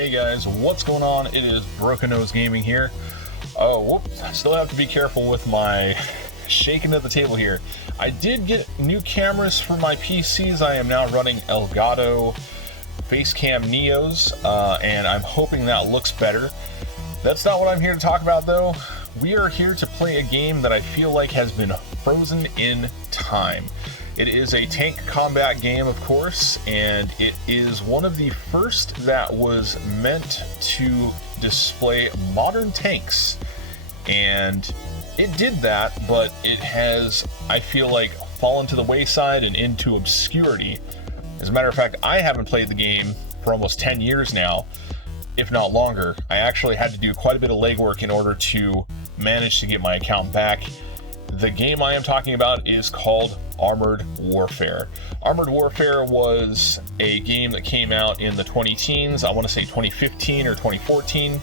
Hey guys, what's going on? It is Broken Nose Gaming here. Oh, whoops, I still have to be careful with my shaking at the table here. I did get new cameras for my PCs. I am now running Elgato Facecam Neos, and I'm hoping that looks better. That's not what I'm here to talk about though. We are here to play a game that I feel like has been frozen in time. It is a tank combat game, of course, and it is one of the first that was meant to display modern tanks. And it did that, but it has, I feel like, fallen to the wayside and into obscurity. As a matter of fact, I haven't played the game for almost 10 years now, if not longer. I actually had to do quite a bit of legwork in order to manage to get my account back. The game I am talking about is called Armored Warfare. Armored Warfare was a game that came out in the 20-teens, I want to say 2015 or 2014.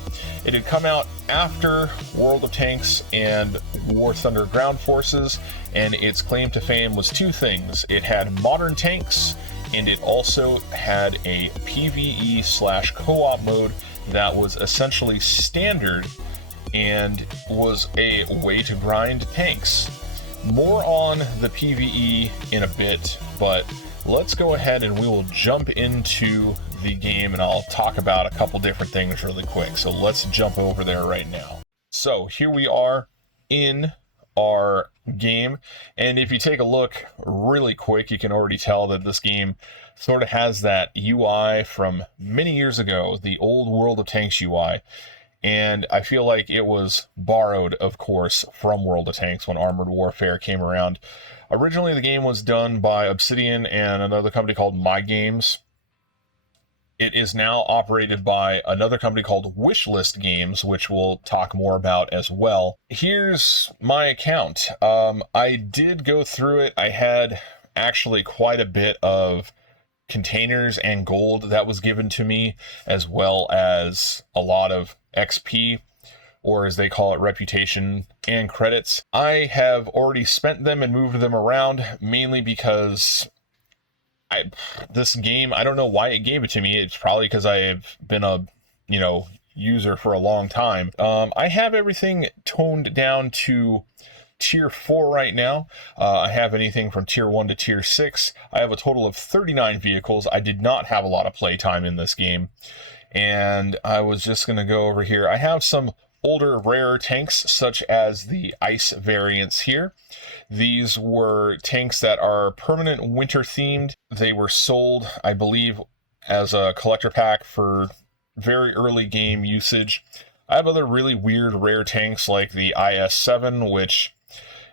It had come out after World of Tanks and War Thunder Ground Forces, and its claim to fame was two things. It had modern tanks, and it also had a PvE/co-op mode that was essentially standard and was a way to grind tanks. More on the PvE in a bit, but let's go ahead and we will jump into the game and I'll talk about a couple different things really quick. So let's jump over there right now. So here we are in our game, and if you take a look really quick, you can already tell that this game sort of has that UI from many years ago, the old World of Tanks UI. And I feel like it was borrowed, of course, from World of Tanks when Armored Warfare came around. Originally, the game was done by Obsidian and another company called My Games. It is now operated by another company called Wishlist Games, which we'll talk more about as well. Here's my account. I did go through it. I had actually quite a bit of containers and gold that was given to me, as well as a lot of XP, or as they call it, reputation and credits. I have already spent them and moved them around, mainly because this game, I don't know why it gave it to me. It's probably because I've been a, user for a long time. I have everything toned down to Tier 4 right now. I have anything from Tier 1 to Tier 6. I have a total of 39 vehicles. I did not have a lot of playtime in this game. And I was just going to go over here. I have some older, rarer tanks, such as the ice variants here. These were tanks that are permanent winter themed. They were sold, I believe, as a collector pack for very early game usage. I have other really weird, rare tanks like the IS-7, which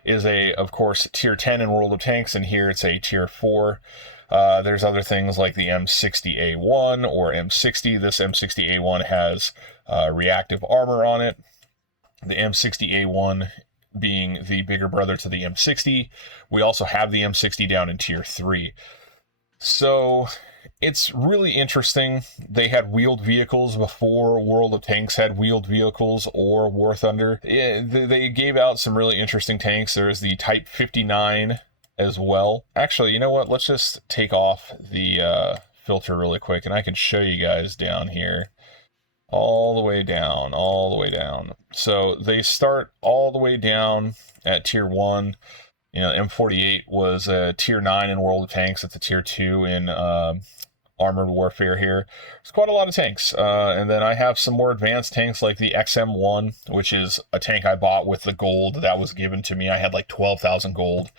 is of course, Tier 10 in World of Tanks, and here it's a Tier 4. There's other things like the M60A1 or M60. This M60A1 has reactive armor on it. The M60A1 being the bigger brother to the M60. We also have the M60 down in Tier 3. So it's really interesting. They had wheeled vehicles before World of Tanks had wheeled vehicles or War Thunder. They gave out some really interesting tanks. There's the Type 59 as well. Actually, you know what? Let's just take off the filter really quick, and I can show you guys down here. All the way down, all the way down. So they start all the way down at Tier 1. M48 was a Tier 9 in World of Tanks. It's a Tier 2 in Armored Warfare here. There's quite a lot of tanks. And then I have some more advanced tanks like the XM1, which is a tank I bought with the gold that was given to me. I had like 12,000 gold.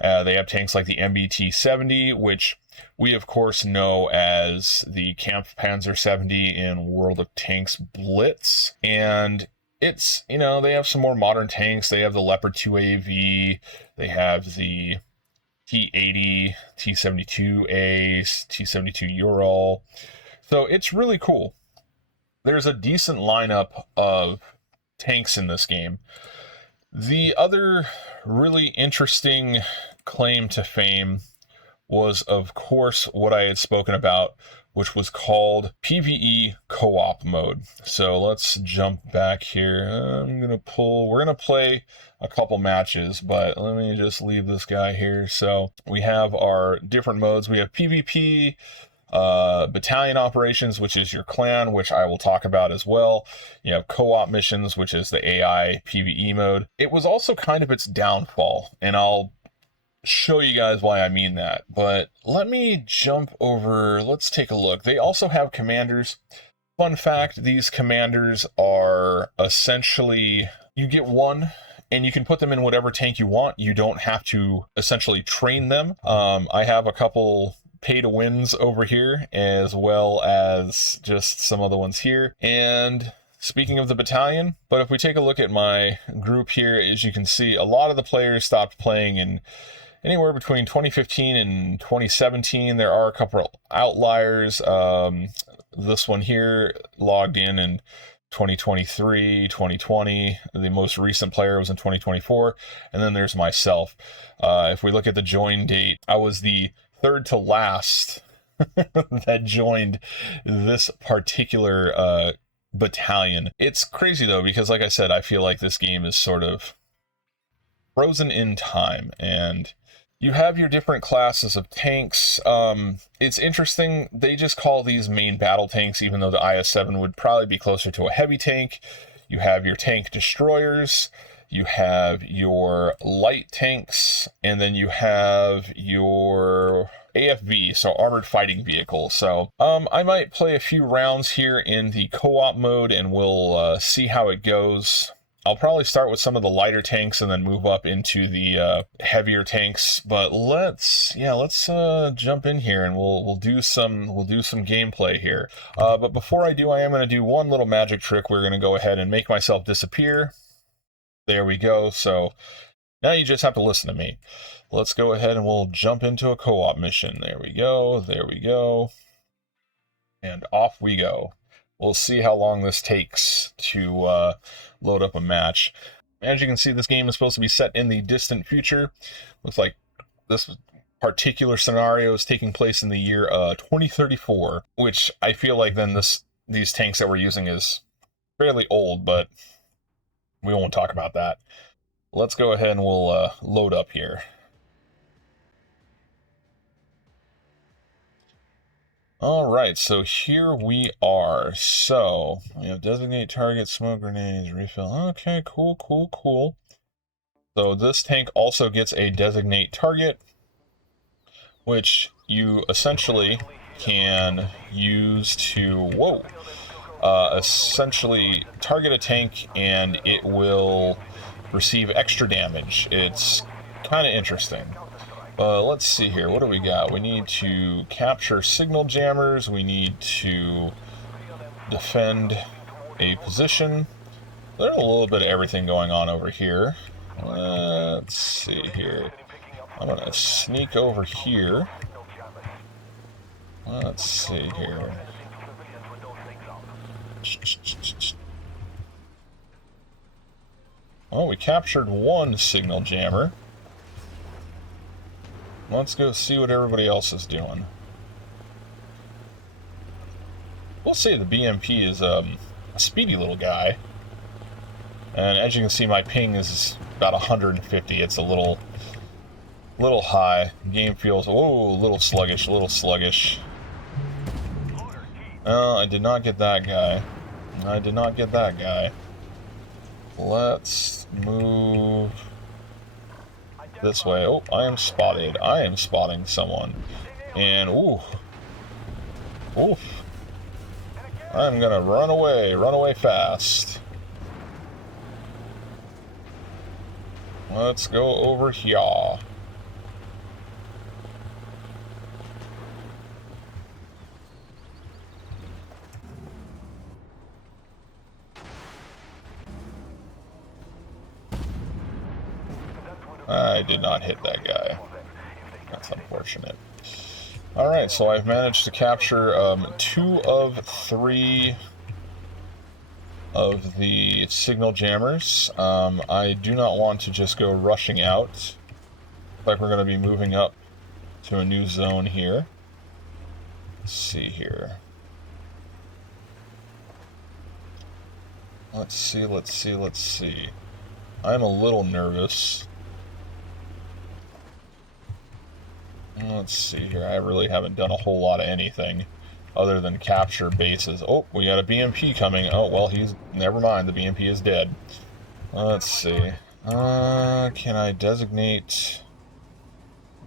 They have tanks like the MBT-70, which we of course know as the Kampfpanzer 70 in World of Tanks Blitz. And it's, they have some more modern tanks. They have the Leopard 2AV. They have the T-80, T-72A, T-72 Ural. So it's really cool. There's a decent lineup of tanks in this game. The other really interesting claim to fame was, of course, what I had spoken about, which was called PvE co-op mode. So let's jump back here. We're gonna play a couple matches, but let me just leave this guy here. So we have our different modes. We have PvP, battalion operations, which is your clan, which I will talk about as well. You have co-op missions, which is the AI PvE mode. It was also kind of its downfall, and I'll show you guys why I mean that. But let me jump over, let's take a look. They also have commanders. Fun fact, these commanders are essentially, you get one and you can put them in whatever tank you want. You don't have to essentially train them. I have a couple pay to wins over here, as well as just some other ones here. And speaking of the battalion, but if we take a look at my group here, as you can see, a lot of the players stopped playing in anywhere between 2015 and 2017. There are a couple outliers. This one here logged in 2023, 2020. The most recent player was in 2024. And then there's myself. If we look at the join date, I was the third to last that joined this particular battalion. It's crazy though, because like I said, I feel like this game is sort of frozen in time, and you have your different classes of tanks. It's interesting, they just call these main battle tanks, even though the IS-7 would probably be closer to a heavy tank. You have your tank destroyers, you have your light tanks, and then you have your AFV, so armored fighting vehicle. So I might play a few rounds here in the co-op mode, and we'll see how it goes. I'll probably start with some of the lighter tanks and then move up into the heavier tanks. But let's jump in here and we'll do some gameplay here. But before I do, I am going to do one little magic trick. We're going to go ahead and make myself disappear. There we go. So now you just have to listen to me. Let's go ahead and we'll jump into a co-op mission. There we go. There we go. And off we go. We'll see how long this takes to load up a match. As you can see, this game is supposed to be set in the distant future. Looks like this particular scenario is taking place in the year 2034, which I feel like then these tanks that we're using is fairly old, but we won't talk about that. Let's go ahead and we'll load up here. All right, so here we are. So we have designate target, smoke grenades, refill. Okay, cool. So this tank also gets a designate target, which you essentially can use to, essentially target a tank and it will receive extra damage. It's kind of interesting. Let's see here. What do we got? We need to capture signal jammers. We need to defend a position. There's a little bit of everything going on over here. Let's see here. I'm going to sneak over here. Let's see here. Oh, we captured one signal jammer. Let's go see what everybody else is doing. We'll say the BMP is a speedy little guy. And as you can see, my ping is about 150. It's a little high. Game feels, a little sluggish, No, I did not get that guy. Let's move this way. Oh, I am spotted. I am spotting someone. And, oof. I'm gonna run away fast. Let's go over here. I did not hit that guy. That's unfortunate. Alright, so I've managed to capture 2 of 3 of the signal jammers. I do not want to just go rushing out. Looks like we're going to be moving up to a new zone here. Let's see here. Let's see. I'm a little nervous. Let's see here. I really haven't done a whole lot of anything other than capture bases. Oh, we got a BMP coming. Oh, well, never mind. The BMP is dead. Let's see. Can I designate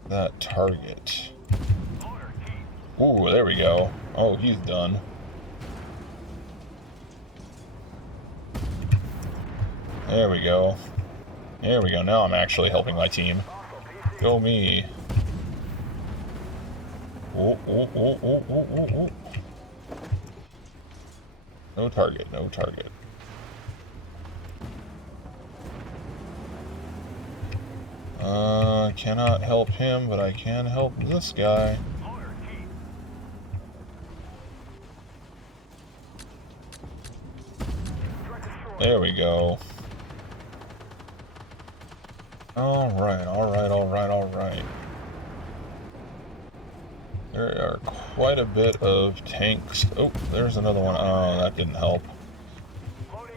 that target? Ooh, there we go. Oh, he's done. There we go. There we go. Now I'm actually helping my team. Go me. Oh, oh, oh, oh, oh, oh, oh. No target, no target. Cannot help him, but I can help this guy. There we go. Alright, alright, alright, alright. There are quite a bit of tanks. Oh, there's another one. Oh, that didn't help.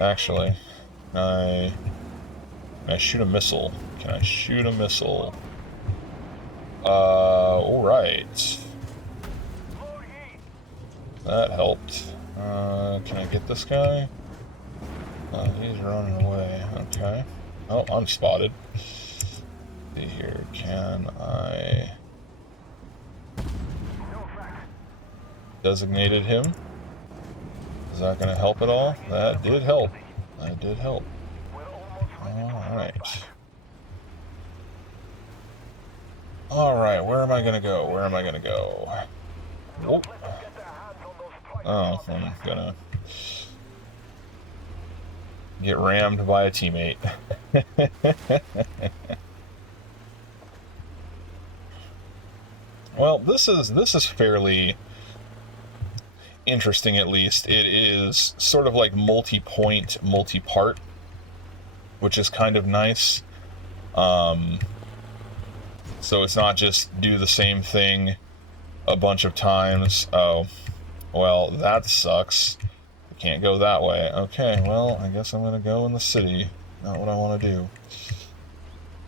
Actually, can I shoot a missile? Can I shoot a missile? Alright. That helped. Can I get this guy? He's running away. Okay. Oh, I'm spotted. Let's see here. Can I... designated him? Is that going to help at all? That did help. That did help. Alright. Alright, where am I going to go? Where am I going to go? Whoop. Oh, I'm going to get rammed by a teammate. Well, this is fairly interesting, at least. It is sort of like multi-point, multi-part, which is kind of nice. So it's not just do the same thing a bunch of times. Oh, well, that sucks. I can't go that way. Okay, well, I guess I'm gonna go in the city. Not what I want to do.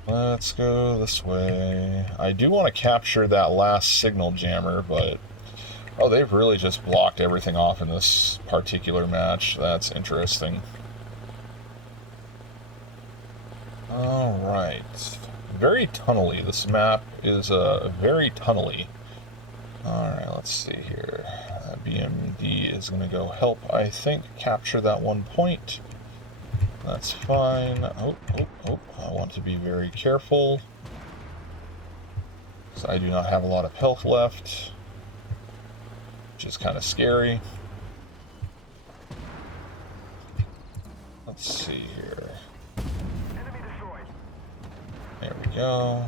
Let's go this way. I do want to capture that last signal jammer, but... oh, they've really just blocked everything off in this particular match. That's interesting. Alright. Very tunnely. This map is very tunnely. Alright, let's see here. BMD is going to go help, I think, capture that one point. That's fine. Oh, oh, oh. I want to be very careful, because I do not have a lot of health left, which is kind of scary. Let's see here. There we go.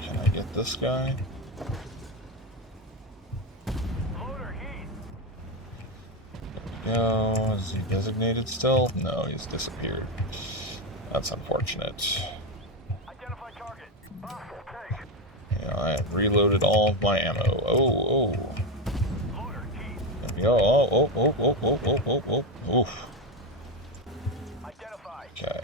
Can I get this guy? There we go. Is he designated still? No, he's disappeared. That's unfortunate. Yeah, I have reloaded all of my ammo. Oh, oh. There we go. Oh, oh, oh, oh, oh, oh, oh, oh. Oof. Okay.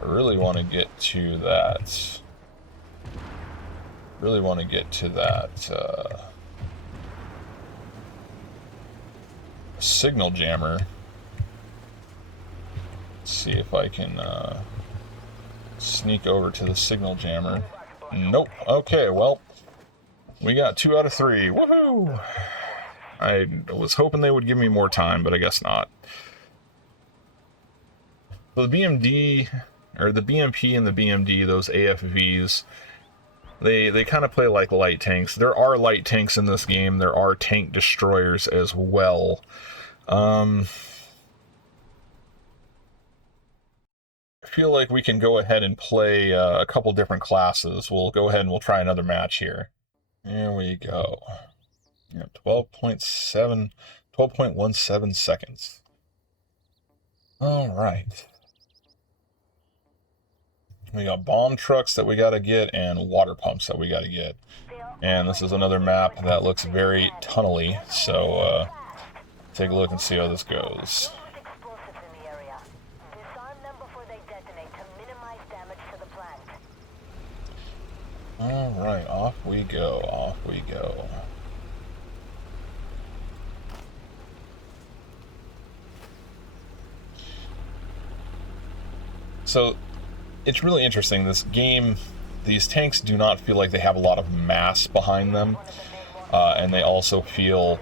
I really want to get to that. Really want to get to that signal jammer. Let's see if I can sneak over to the signal jammer. Nope. Okay, well, we got 2 out of 3. Woohoo! I was hoping they would give me more time, but I guess not. So the BMD, or the BMP and the BMD, those AFVs, they kind of play like light tanks. There are light tanks in this game. There are tank destroyers as well. I feel like we can go ahead and play a couple different classes. We'll go ahead and we'll try another match here. There we go. Yeah, 12.17 seconds. All right. We got bomb trucks that we got to get and water pumps that we got to get. And this is another map that looks very tunnely, so take a look and see how this goes. Alright, off we go, off we go. So, it's really interesting. This game, these tanks do not feel like they have a lot of mass behind them, and they also feel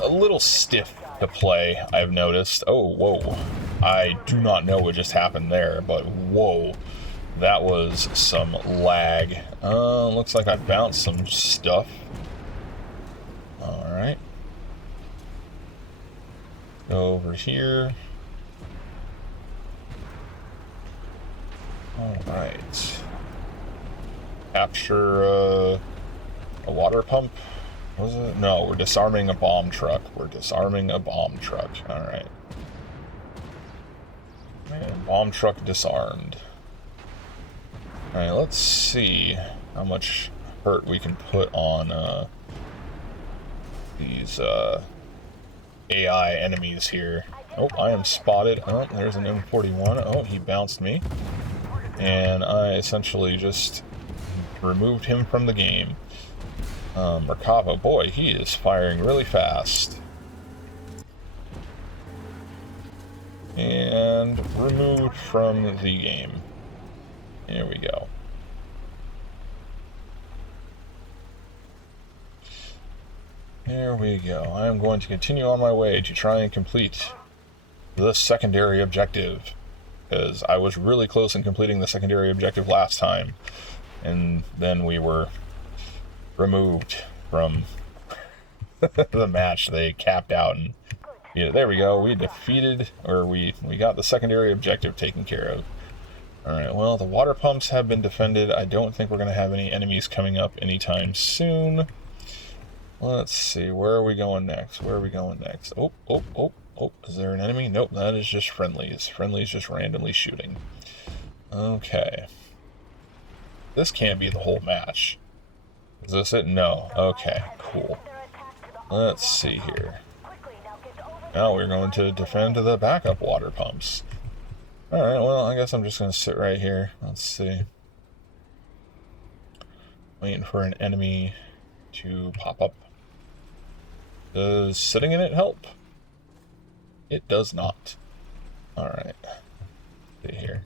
a little stiff to play, I've noticed. Oh, whoa. I do not know what just happened there, but whoa. That was some lag. Looks like I bounced some stuff. Alright. Go over here. Alright. Capture a water pump? Was it? No, we're disarming a bomb truck. We're disarming a bomb truck. Alright. Bomb truck disarmed. Alright, let's see how much hurt we can put on these AI enemies here. Oh, I am spotted. Oh, there's an M41. Oh, he bounced me. And I essentially just removed him from the game. Merkava, boy, he is firing really fast. And removed from the game. Here we go. There we go. I am going to continue on my way to try and complete the secondary objective, because I was really close in completing the secondary objective last time, and then we were removed from the match. They capped out, and yeah, there we go. We defeated, or we got the secondary objective taken care of. Alright, well, the water pumps have been defended. I don't think we're going to have any enemies coming up anytime soon. Let's see, where are we going next? Where are we going next? Oh, oh, oh, oh, is there an enemy? Nope, that is just friendlies. Friendlies just randomly shooting. Okay. This can't be the whole match. Is this it? No. Okay, cool. Let's see here. Now we're going to defend the backup water pumps. Alright, well, I guess I'm just going to sit right here. Let's see. Waiting for an enemy to pop up. Does sitting in it help? It does not. Alright. See here.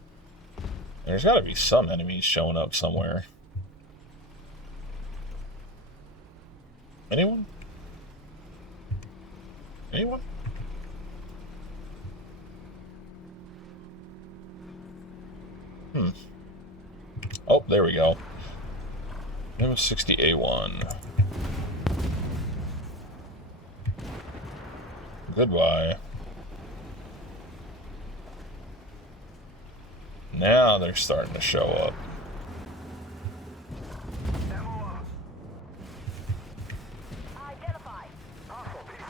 There's got to be some enemies showing up somewhere. Anyone? Anyone? Oh, there we go. M60A1. Goodbye. Now they're starting to show up.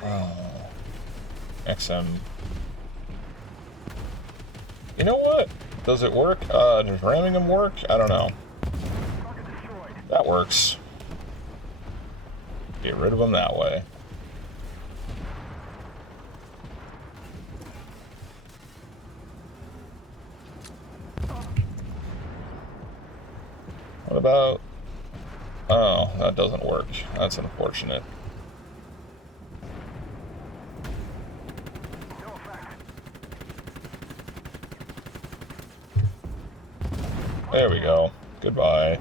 Oh. XM. You know what? Does it work? Does ramming them work? I don't know. That works. Get rid of them that way. What about... Oh, that doesn't work. That's unfortunate. There we go. Goodbye.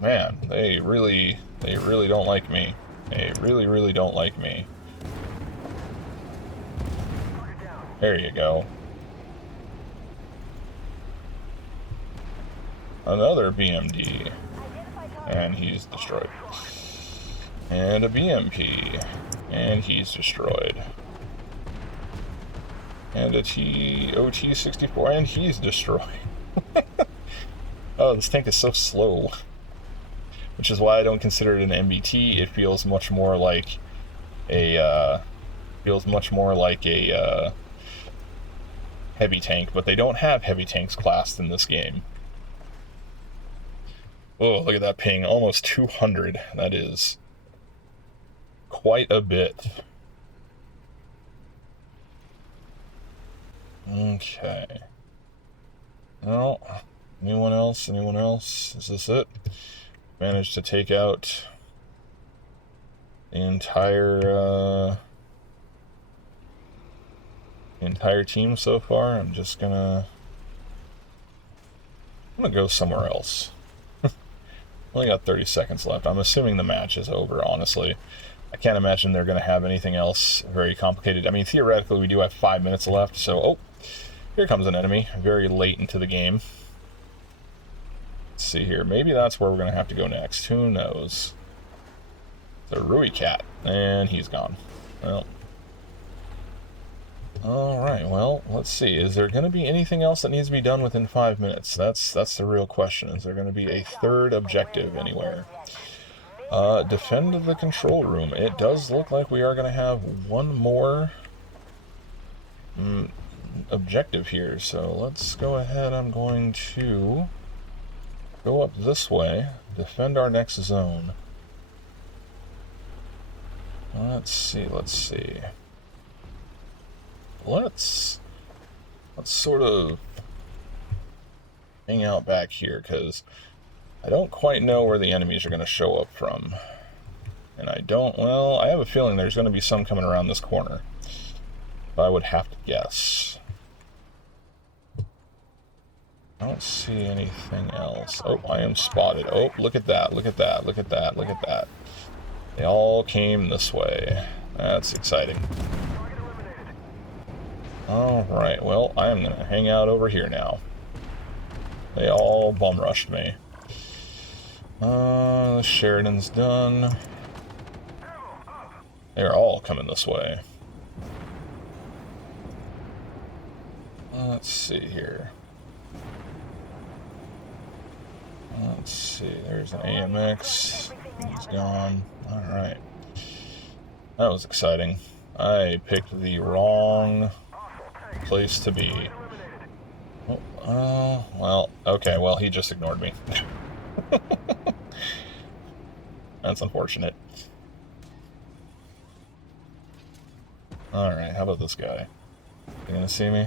Man, they really don't like me. They really don't like me. There you go. Another BMD. And he's destroyed. And a BMP. And he's destroyed. And a OT-64, and he's destroyed. Oh, this tank is so slow. Which is why I don't consider it an MBT. It feels much more like a, heavy tank, but they don't have heavy tanks classed in this game. Oh, look at that ping, almost 200. That is quite a bit. Okay. Well, Anyone else? Anyone else? Is this it? Managed to take out the entire team so far. I'm gonna go somewhere else. Only got 30 seconds left. I'm assuming the match is over, honestly. I can't imagine they're going to have anything else very complicated. I mean, theoretically, we do have 5 minutes left, so... Oh, here comes an enemy, very late into the game. Let's see here. Maybe that's where we're going to have to go next. Who knows? The Rui Cat, and he's gone. Well... Alright, well, let's see. Is there going to be anything else that needs to be done within 5 minutes? That's the real question. Is there going to be a third objective anywhere? Defend the control room. It does look like we are going to have one more objective here. So let's go ahead. I'm going to go up this way. Defend our next zone. Let's see. Let's sort of hang out back here, because I don't quite know where the enemies are going to show up from. And I have a feeling there's going to be some coming around this corner. But I would have to guess. I don't see anything else. Oh, I am spotted. Oh, look at that, look at that, look at that, look at that. They all came this way. That's exciting. Alright, well, I am going to hang out over here now. They all bum rushed me. Sheridan's done. They're all coming this way. Let's see here. Let's see, there's an AMX. He's gone. Alright. That was exciting. I picked the wrong place to be. Oh, well, okay, well, he just ignored me. That's unfortunate. Alright, how about this guy? You gonna see me?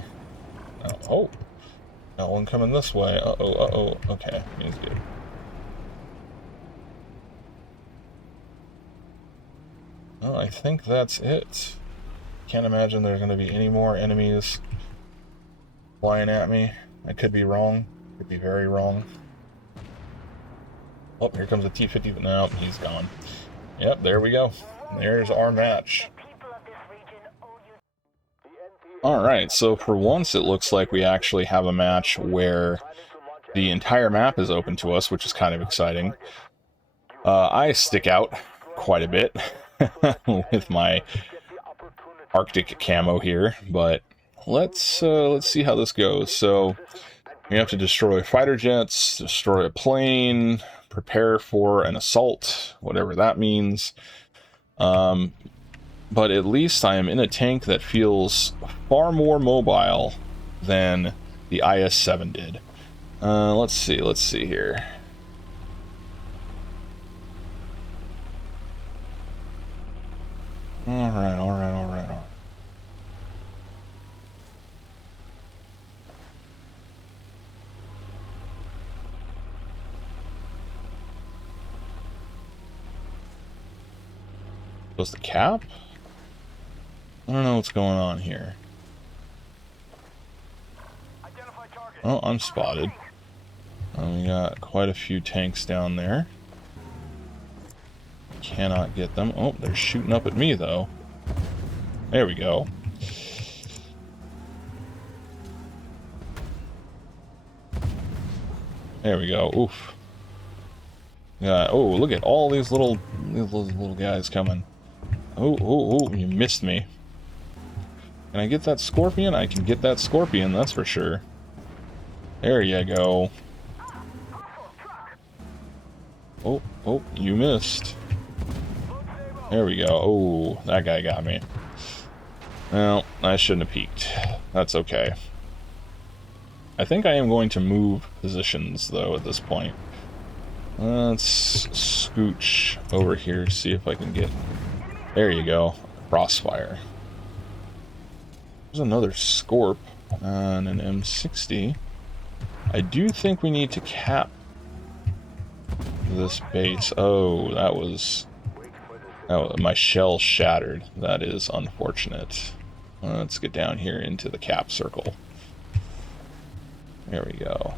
Oh, got one coming this way. Uh-oh. Okay, he's good. Well, I think that's it. Can't imagine there's going to be any more enemies flying at me. I could be wrong. Could be very wrong. Oh, here comes a T-50. No, he's gone. Yep, there we go. There's our match. Alright, so for once it looks like we actually have a match where the entire map is open to us, which is kind of exciting. I stick out quite a bit with my Arctic camo here, but let's see how this goes. So we have to destroy fighter jets, destroy a plane, prepare for an assault, whatever that means. But at least I am in a tank that feels far more mobile than the IS-7 did. Let's see here. Alright. Was the cap? I don't know what's going on here. Oh, I'm spotted. We got quite a few tanks down there. Cannot get them. Oh, they're shooting up at me, though. There we go. There we go. Oof. Yeah. Oh, look at all these little guys coming. Oh, you missed me. Can I get that scorpion? I can get that scorpion, that's for sure. There you go. Oh, you missed. There we go. Oh, that guy got me. Well, I shouldn't have peeked. That's okay. I think I am going to move positions, though, at this point. Let's scooch over here, see if I can get... There you go. Crossfire. There's another Scorp and an M60. I do think we need to cap this base. Oh, that was my shell shattered. That is unfortunate. Let's get down here into the cap circle. There we go.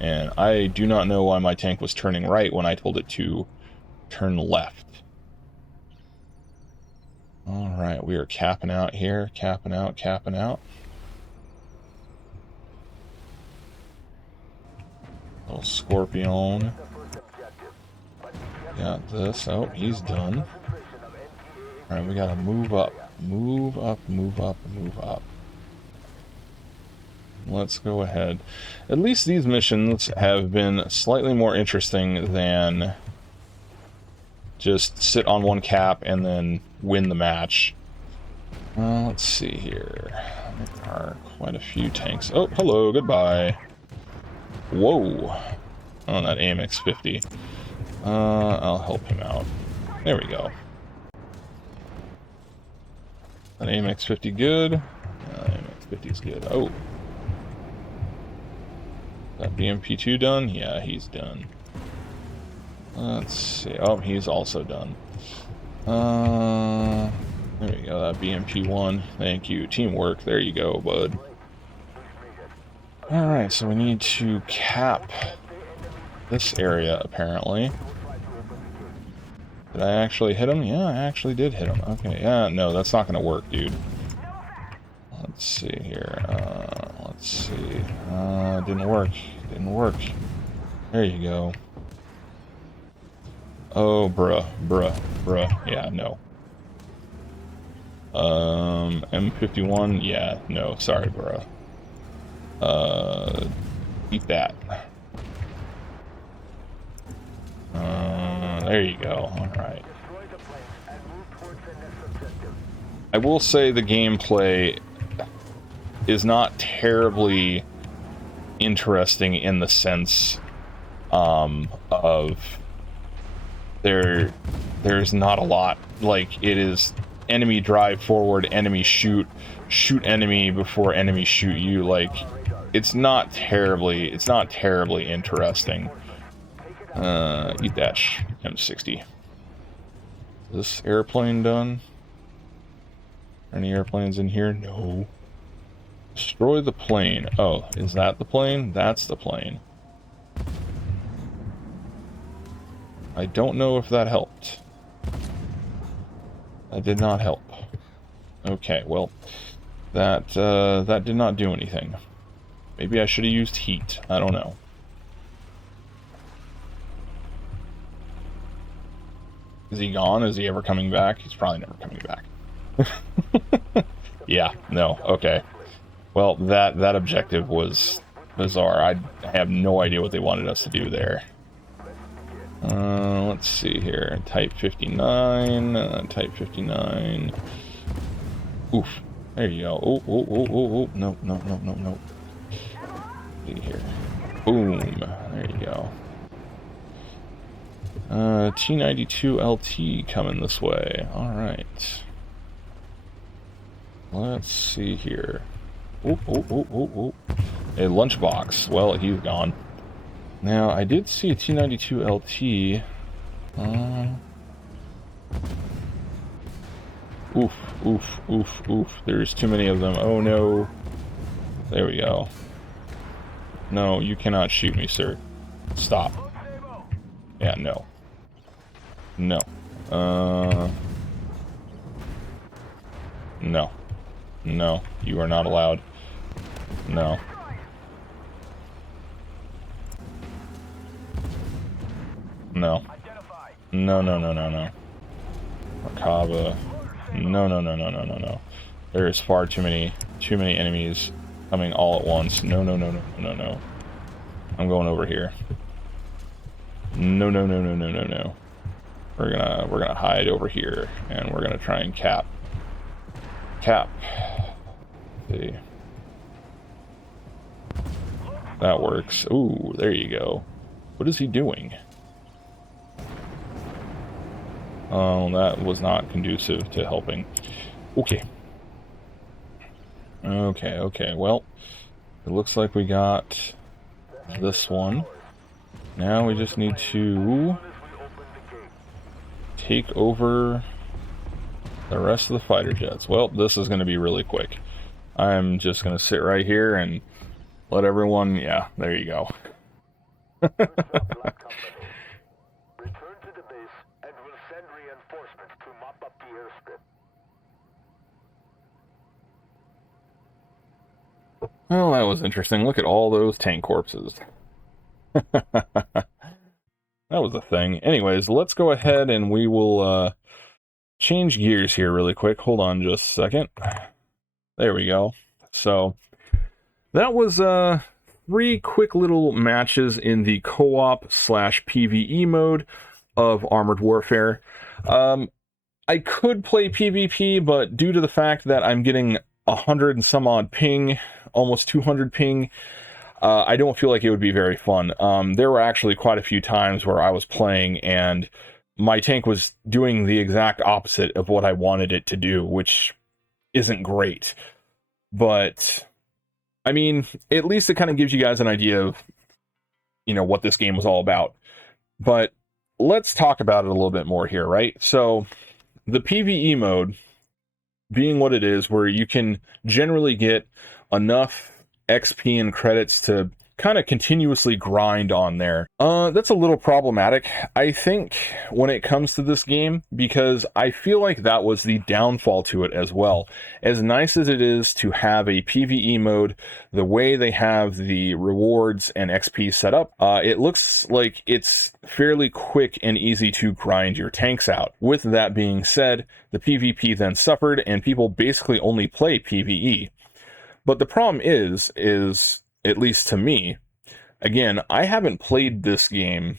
And I do not know why my tank was turning right when I told it to turn left. Alright, we are capping out here. Capping out, capping out. Little Scorpion. Got this. Oh, he's done. Alright, we gotta move up. Move up, move up, move up. Let's go ahead. At least these missions have been slightly more interesting than just sit on one cap and then win the match. Let's see here. There are quite a few tanks. Oh, hello, goodbye. Whoa. Oh, that AMX 50. I'll help him out. There we go. That AMX 50 good. AMX 50 is good. Oh. That BMP2 done? Yeah, he's done. Let's see. Oh, he's also done. There we go. That BMP1. Thank you. Teamwork. There you go, bud. Alright, so we need to cap this area, apparently. Did I actually hit him? Yeah, I actually did hit him. Okay, yeah, no, that's not going to work, dude. Let's see here. Let's see. Didn't work. Didn't work. There you go. Oh, bruh. Yeah, no. M51. Yeah, no. Sorry, bruh. Eat that. There you go. Alright. I will say the gameplay is not terribly interesting in the sense of there's not a lot. Like, it is enemy drive forward, enemy shoot enemy before enemy shoot you. Like, it's not terribly interesting. Eat that M60. Is this airplane done? Any airplanes in here? No. Destroy the plane. Oh, is that the plane? That's the plane. I don't know if that helped. That did not help. Okay, well, that did not do anything. Maybe I should have used heat. I don't know. Is he gone? Is he ever coming back? He's probably never coming back. Yeah, no, okay. Well, that objective was bizarre. I have no idea what they wanted us to do there. Let's see here. Type 59. Type 59. Oof. There you go. Oh. No. See here. Boom. There you go. T92 LT coming this way. Alright. Let's see here. A lunchbox. Well, he's gone. Now, I did see a T92 LT. Oof. There's too many of them. Oh no. There we go. No, you cannot shoot me, sir. Stop. Yeah, no. No. No. No, you are not allowed. No. No. No. Merkaba. No. There is far too many enemies coming all at once. No. I'm going over here. No. We're gonna hide over here, and we're gonna try and cap. Let's see. That works. Ooh, there you go. What is he doing? Oh, that was not conducive to helping. Okay. Well, It looks like we got this one. Now we just need to take over the rest of the fighter jets. Well, this is going to be really quick. I'm just going to sit right here and let everyone... Yeah, there you go. Return to the base and we'll send reinforcements to mop up the airstrip. Well, that was interesting. Look at all those tank corpses. That was a thing. Anyways, let's go ahead and we will change gears here really quick. Hold on just a second. There we go. So, that was 3 quick little matches in the co-op / PvE mode of Armored Warfare. I could play PvP, but due to the fact that I'm getting 100 and some odd ping, almost 200 ping, I don't feel like it would be very fun. There were actually quite a few times where I was playing and my tank was doing the exact opposite of what I wanted it to do, which isn't great. But, I mean, at least it kind of gives you guys an idea of, you know, what this game was all about. But let's talk about it a little bit more here, right? So, the PvE mode being what it is, where you can generally get enough XP and credits to kind of continuously grind on there. That's a little problematic, I think, when it comes to this game, because I feel like that was the downfall to it as well. As nice as it is to have a PvE mode, the way they have the rewards and XP set up, it looks like it's fairly quick and easy to grind your tanks out. With that being said, the PvP then suffered, and people basically only play PvE. But the problem is, at least to me, again, I haven't played this game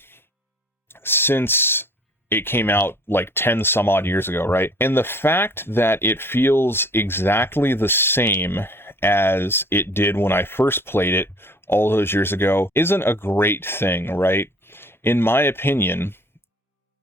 since it came out like 10 some odd years ago, right? And the fact that it feels exactly the same as it did when I first played it all those years ago isn't a great thing, right? In my opinion,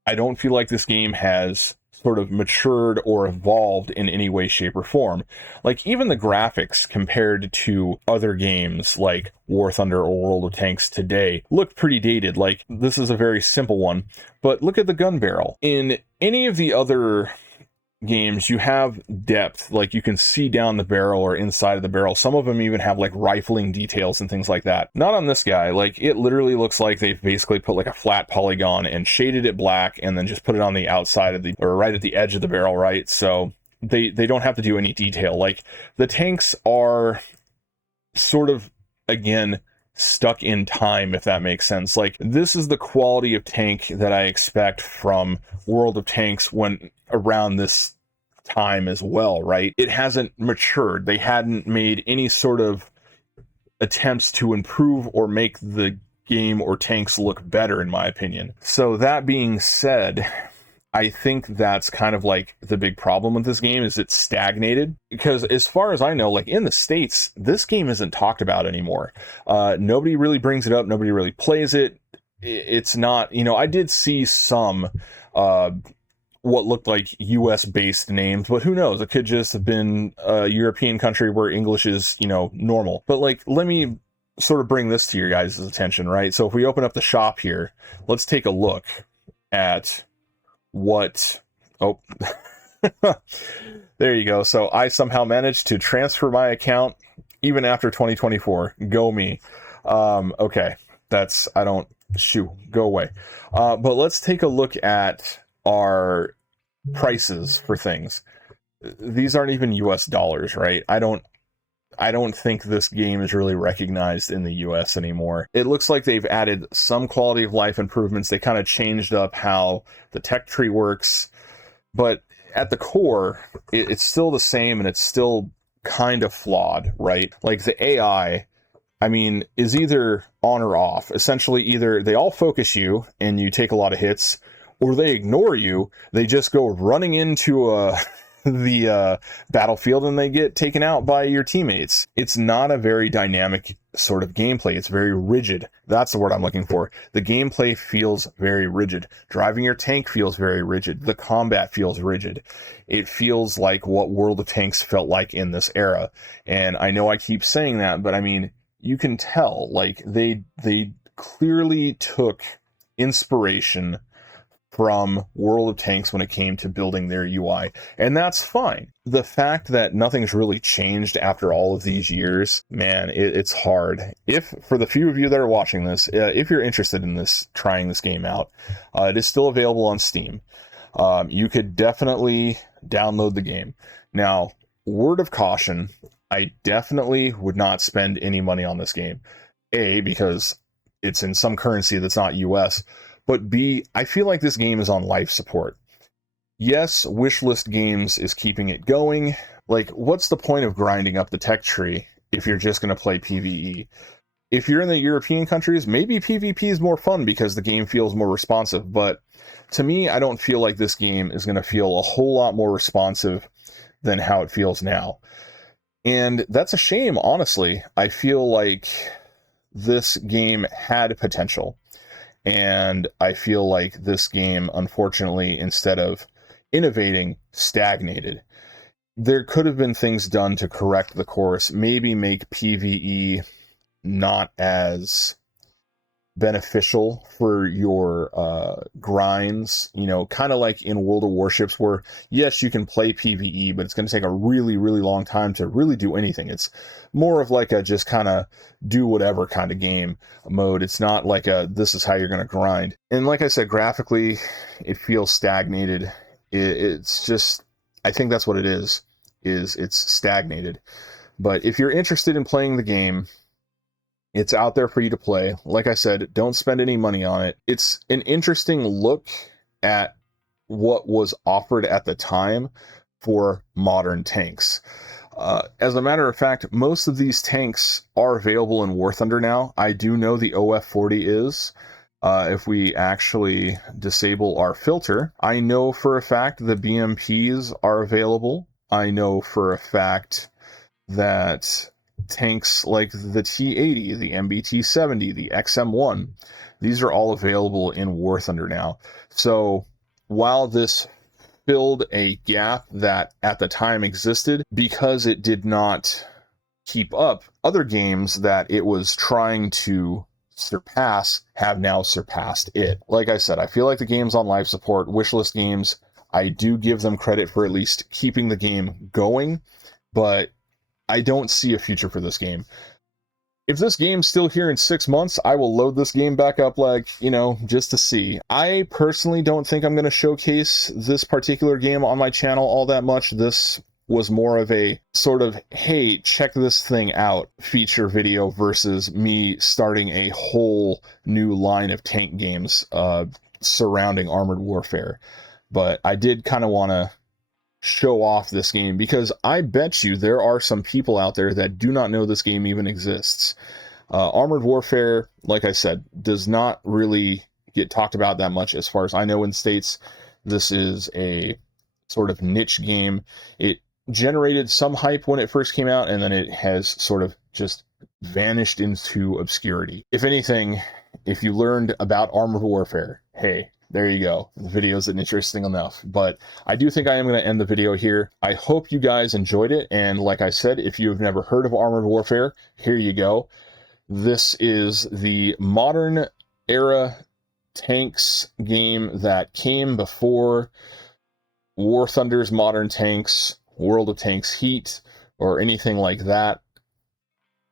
I don't feel like this game has sort of matured or evolved in any way, shape, or form. Like, even the graphics compared to other games like War Thunder or World of Tanks today look pretty dated. Like, this is a very simple one, but look at the gun barrel. In any of the other games, you have depth, like you can see down the barrel or inside of the barrel. Some of them even have like rifling details and things like that. Not on this guy. Like, it literally looks like they've basically put like a flat polygon and shaded it black and then just put it on the outside of the, or right at the edge of the barrel, right? So they don't have to do any detail. Like, the tanks are sort of, again, stuck in time, if that makes sense. Like, this is the quality of tank that I expect from World of Tanks when around this time as well, right? It hasn't matured. They hadn't made any sort of attempts to improve or make the game or tanks look better, in my opinion. So that being said, I think that's kind of like the big problem with this game, is it's stagnated. Because as far as I know, like in the States, this game isn't talked about anymore. Nobody really brings it up. Nobody really plays it. It's not, you know, I did see some what looked like US-based names, but who knows? It could just have been a European country where English is, you know, normal. But like, let me sort of bring this to your guys' attention, right? So if we open up the shop here, let's take a look at what... Oh, there you go. So I somehow managed to transfer my account even after 2024. Go me. Okay, that's... I don't... Shoo, go away. But let's take a look at our prices for things. These aren't even US dollars, right? I don't think this game is really recognized in the US anymore. It looks like they've added some quality of life improvements. They kind of changed up how the tech tree works, but at the core, it's still the same, and it's still kind of flawed, right? Like, the AI, I mean, is either on or off. Essentially, either they all focus you and you take a lot of hits, or they ignore you. They just go running into the battlefield and they get taken out by your teammates. It's not a very dynamic sort of gameplay. It's very rigid. That's the word I'm looking for. The gameplay feels very rigid. Driving your tank feels very rigid. The combat feels rigid. It feels like what World of Tanks felt like in this era. And I know I keep saying that, but I mean, you can tell, like, they clearly took inspiration from World of Tanks when it came to building their UI, and that's fine. The fact that nothing's really changed after all of these years, man, it's hard. If, for the few of you that are watching this, if you're interested in this, trying this game out, it is still available on Steam. You could definitely download the game. Now, word of caution, I definitely would not spend any money on this game. A, because it's in some currency that's not US, but B, I feel like this game is on life support. Yes, Wishlist Games is keeping it going. Like, what's the point of grinding up the tech tree if you're just going to play PvE? If you're in the European countries, maybe PvP is more fun because the game feels more responsive, but to me, I don't feel like this game is going to feel a whole lot more responsive than how it feels now. And that's a shame, honestly. I feel like this game had potential. And I feel like this game, unfortunately, instead of innovating, stagnated. There could have been things done to correct the course, maybe make PvE not as beneficial for your grinds, you know, kind of like in World of Warships, where yes, you can play PvE, but it's going to take a really, really long time to really do anything. It's more of like a just kind of do whatever kind of game mode. It's not like a this is how you're going to grind. And like I said, graphically, it feels stagnated. It's just, I think that's what it is it's stagnated. But if you're interested in playing the game, it's out there for you to play. Like I said, don't spend any money on it. It's an interesting look at what was offered at the time for modern tanks. As a matter of fact, most of these tanks are available in War Thunder now. I do know the OF40 is. If we actually disable our filter, I know for a fact the BMPs are available. I know for a fact that tanks like the T-80, the MBT-70, the XM-1, these are all available in War Thunder now. So while this filled a gap that at the time existed, because it did not keep up, other games that it was trying to surpass have now surpassed it. Like I said, I feel like the game's on life support. Wishlist Games, I do give them credit for at least keeping the game going, but I don't see a future for this game. If this game's still here in 6 months, I will load this game back up, like, you know, just to see. I personally don't think I'm going to showcase this particular game on my channel all that much. This was more of a sort of, hey, check this thing out feature video versus me starting a whole new line of tank games surrounding Armored Warfare. But I did kind of want to show off this game because I bet you there are some people out there that do not know this game even exists. Armored Warfare, like I said, does not really get talked about that much as far as I know in the States. This is a sort of niche game. It generated some hype when it first came out, and then it has sort of just vanished into obscurity. If anything, if you learned about Armored Warfare, hey, there you go. The video isn't interesting enough, but I do think I am going to end the video here. I hope you guys enjoyed it, and like I said, if you have never heard of Armored Warfare, here you go. This is the modern era tanks game that came before War Thunder's Modern Tanks, World of Tanks Heat, or anything like that.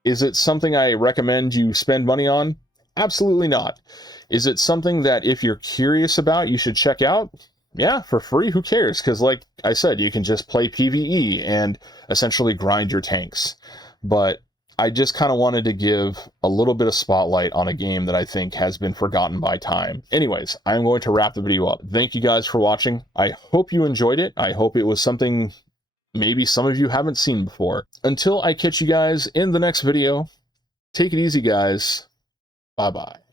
Is it something I recommend you spend money on? Absolutely not. Is it something that if you're curious about, you should check out? Yeah, for free, who cares? Because like I said, you can just play PvE and essentially grind your tanks. But I just kind of wanted to give a little bit of spotlight on a game that I think has been forgotten by time. Anyways, I'm going to wrap the video up. Thank you guys for watching. I hope you enjoyed it. I hope it was something maybe some of you haven't seen before. Until I catch you guys in the next video, take it easy, guys. Bye-bye.